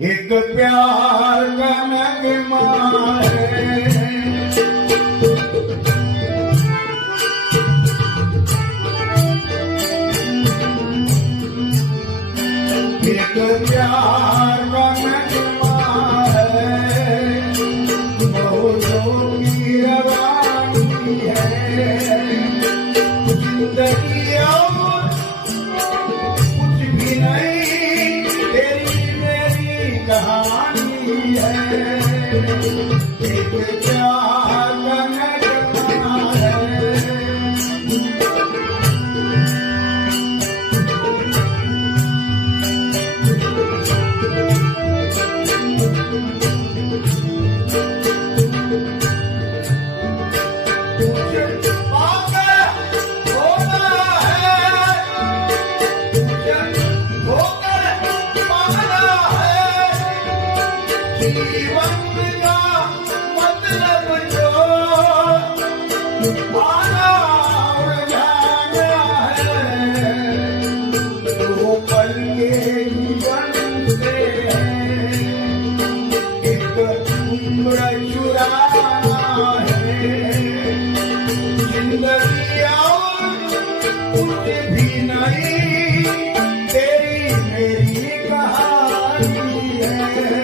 एक प्यार का नगमा है, एक प्यार का नगमा है, बहुतों की रवानी है। जिंदगी और कुछ भी नहीं, तेरी मेरी कहानी है। एक प्यार का नगमा है। जीवन का मतलब जो आना और जाना है, दो पल के जीवन से एक उम्र चुराना है। जिंदगी और कुछ भी नहीं, तेरी मेरी कहानी है।